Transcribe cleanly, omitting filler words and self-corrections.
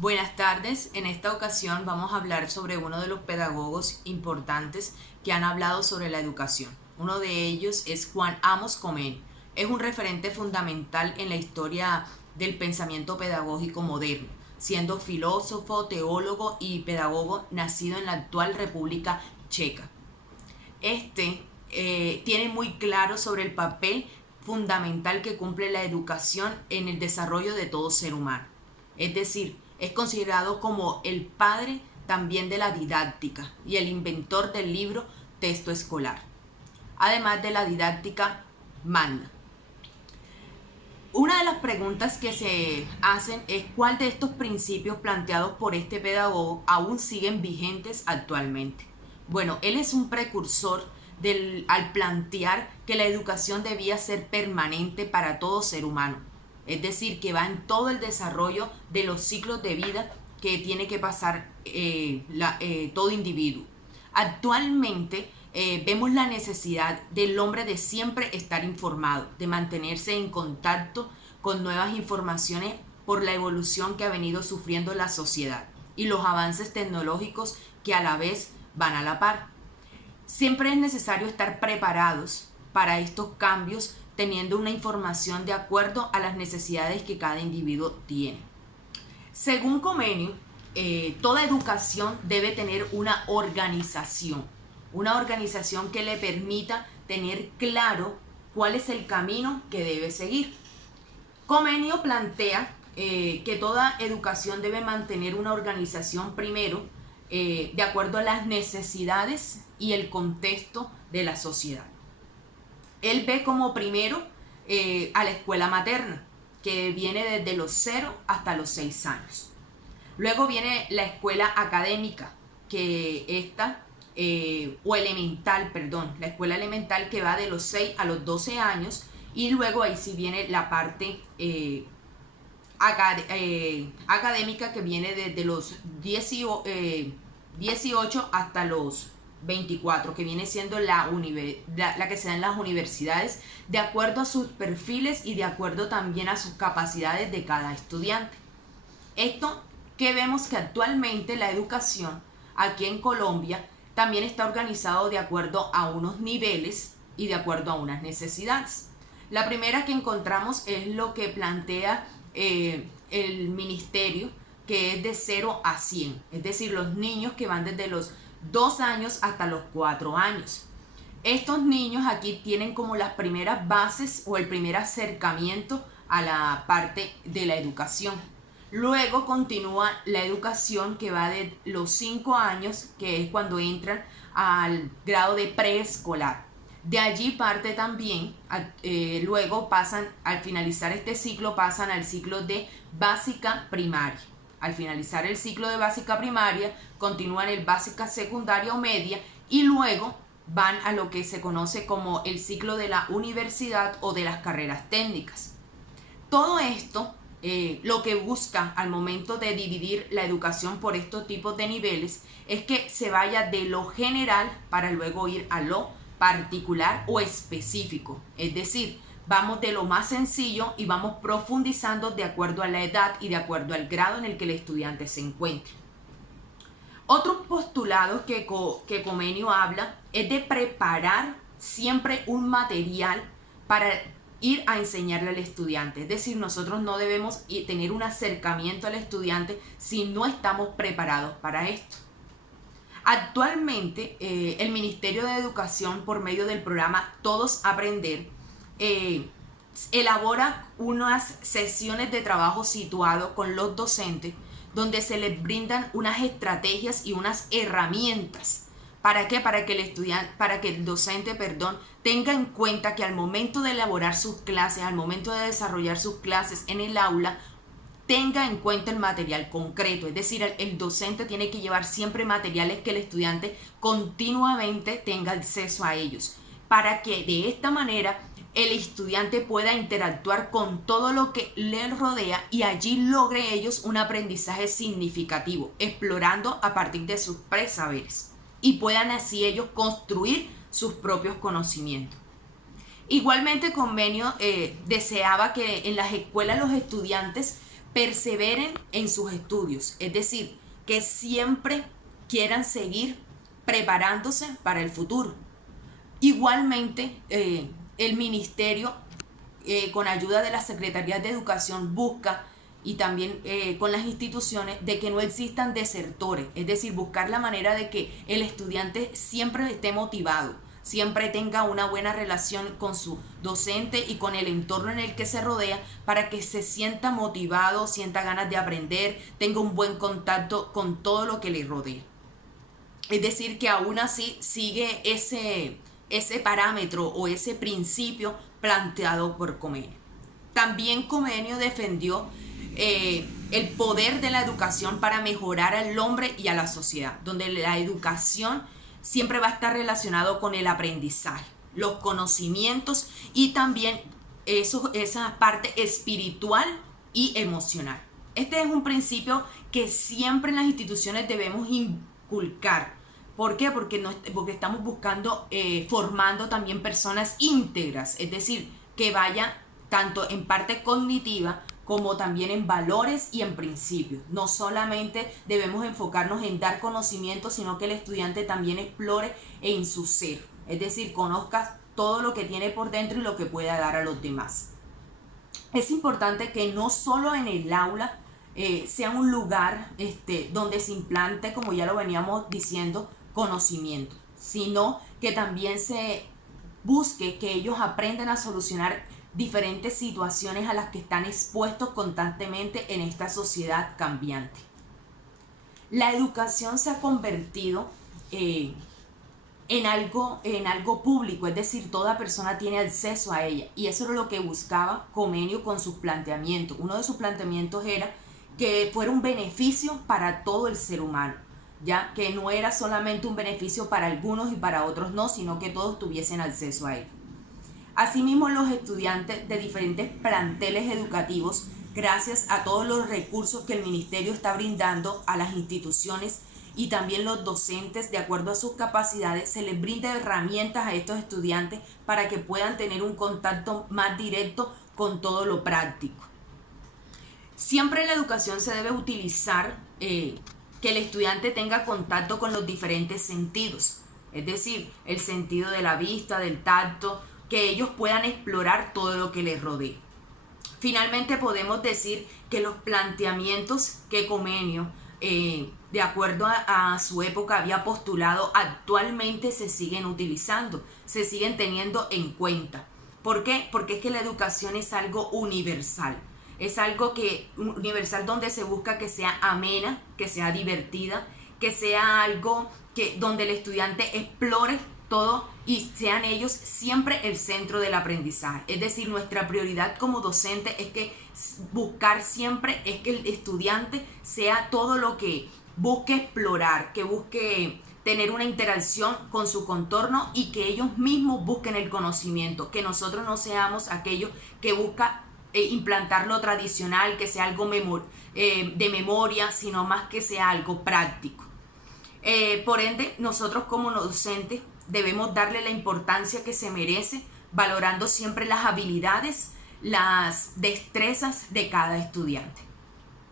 Buenas tardes, en esta ocasión vamos a hablar sobre uno de los pedagogos importantes que han hablado sobre la educación. Uno de ellos es Juan Amos Comeni. Es un referente fundamental en la historia del pensamiento pedagógico moderno, siendo filósofo, teólogo y pedagogo nacido en la actual República Checa. Tiene muy claro sobre el papel fundamental que cumple la educación en el desarrollo de todo ser humano. Es decir, es considerado como el padre también de la didáctica y el inventor del libro Texto Escolar. Además de la didáctica magna. Una de las preguntas que se hacen es cuál de estos principios planteados por este pedagogo aún siguen vigentes actualmente. Bueno, él es un precursor al plantear que la educación debía ser permanente para todo ser humano. Es decir, que va en todo el desarrollo de los ciclos de vida que tiene que pasar todo individuo. Actualmente vemos la necesidad del hombre de siempre estar informado, de mantenerse en contacto con nuevas informaciones por la evolución que ha venido sufriendo la sociedad y los avances tecnológicos que a la vez van a la par. Siempre es necesario estar preparados para estos cambios, teniendo una información de acuerdo a las necesidades que cada individuo tiene. Según Comeni, toda educación debe tener una organización que le permita tener claro cuál es el camino que debe seguir. Comenio plantea que toda educación debe mantener una organización primero de acuerdo a las necesidades y el contexto de la sociedad. Él ve como primero a la escuela materna, que viene desde los 0 hasta los 6 años. Luego viene la escuela académica, la escuela elemental que va de los 6 a los 12 años, y luego ahí sí viene la parte académica que viene desde los 18 hasta los 24, que viene siendo la que se da en las universidades, de acuerdo a sus perfiles y de acuerdo también a sus capacidades de cada estudiante. Esto que vemos que actualmente la educación aquí en Colombia también está organizado de acuerdo a unos niveles y de acuerdo a unas necesidades. La primera que encontramos es lo que plantea el ministerio, que es de 0 a 100, es decir, los niños que van desde los 2 años hasta los 4 años. Estos niños aquí tienen como las primeras bases o el primer acercamiento a la parte de la educación. Luego continúa la educación que va de los 5 años, que es cuando entran al grado de preescolar. De allí parte también, luego pasan, al finalizar este ciclo, pasan al ciclo de básica primaria. Al finalizar el ciclo de básica primaria, continúan el básica secundaria o media y luego van a lo que se conoce como el ciclo de la universidad o de las carreras técnicas. Todo esto lo que busca al momento de dividir la educación por estos tipos de niveles es que se vaya de lo general para luego ir a lo particular o específico. Es decir, vamos de lo más sencillo y vamos profundizando de acuerdo a la edad y de acuerdo al grado en el que el estudiante se encuentre. Otro postulado que Comenio habla es de preparar siempre un material para ir a enseñarle al estudiante. Es decir, nosotros no debemos tener un acercamiento al estudiante si no estamos preparados para esto. Actualmente, el Ministerio de Educación, por medio del programa Todos Aprender, elabora unas sesiones de trabajo situado con los docentes donde se les brindan unas estrategias y unas herramientas. ¿Para qué? Para que el docente tenga en cuenta que al momento de elaborar sus clases, al momento de desarrollar sus clases en el aula, tenga en cuenta el material concreto. Es decir, el docente tiene que llevar siempre materiales que el estudiante continuamente tenga acceso a ellos, para que de esta manera el estudiante pueda interactuar con todo lo que le rodea y allí logre ellos un aprendizaje significativo, explorando a partir de sus presaberes y puedan así ellos construir sus propios conocimientos. Igualmente, Convenio deseaba que en las escuelas los estudiantes perseveren en sus estudios, es decir, que siempre quieran seguir preparándose para el futuro. Igualmente, el ministerio, con ayuda de las secretarías de educación, busca y también con las instituciones de que no existan desertores, es decir, buscar la manera de que el estudiante siempre esté motivado, siempre tenga una buena relación con su docente y con el entorno en el que se rodea, para que se sienta motivado, sienta ganas de aprender, tenga un buen contacto con todo lo que le rodea. Es decir, que aún así sigue ese parámetro o ese principio planteado por Comenio. También Comenio defendió el poder de la educación para mejorar al hombre y a la sociedad, donde la educación siempre va a estar relacionado con el aprendizaje, los conocimientos y también esa parte espiritual y emocional. Este es un principio que siempre en las instituciones debemos inculcar. ¿Por qué? Porque estamos buscando, formando también personas íntegras, es decir, que vayan tanto en parte cognitiva como también en valores y en principios. No solamente debemos enfocarnos en dar conocimiento, sino que el estudiante también explore en su ser, es decir, conozca todo lo que tiene por dentro y lo que pueda dar a los demás. Es importante que no solo en el aula sea un lugar donde se implante, como ya lo veníamos diciendo, conocimiento, sino que también se busque que ellos aprendan a solucionar diferentes situaciones a las que están expuestos constantemente en esta sociedad cambiante. La educación se ha convertido en algo público, es decir, toda persona tiene acceso a ella, y eso era lo que buscaba Comenio con sus planteamientos. Uno de sus planteamientos era que fuera un beneficio para todo el ser humano, ya que no era solamente un beneficio para algunos y para otros no, sino que todos tuviesen acceso a él. Asimismo, los estudiantes de diferentes planteles educativos, gracias a todos los recursos que el ministerio está brindando a las instituciones y también los docentes, de acuerdo a sus capacidades, se les brinda herramientas a estos estudiantes para que puedan tener un contacto más directo con todo lo práctico. Siempre en la educación se debe utilizar que el estudiante tenga contacto con los diferentes sentidos, es decir, el sentido de la vista, del tacto, que ellos puedan explorar todo lo que les rodea. Finalmente podemos decir que los planteamientos que Comenio, de acuerdo a su época, había postulado, actualmente se siguen utilizando, se siguen teniendo en cuenta. ¿Por qué? Porque es que la educación es algo universal. Es algo universal, donde se busca que sea amena, que sea divertida, que sea algo donde el estudiante explore todo y sean ellos siempre el centro del aprendizaje. Es decir, nuestra prioridad como docente es que buscar siempre es que el estudiante sea todo lo que busque explorar, que busque tener una interacción con su contorno y que ellos mismos busquen el conocimiento, que nosotros no seamos aquellos que buscan implantar lo tradicional, que sea algo de memoria, sino más que sea algo práctico. Por ende, nosotros como docentes debemos darle la importancia que se merece, valorando siempre las habilidades, las destrezas de cada estudiante.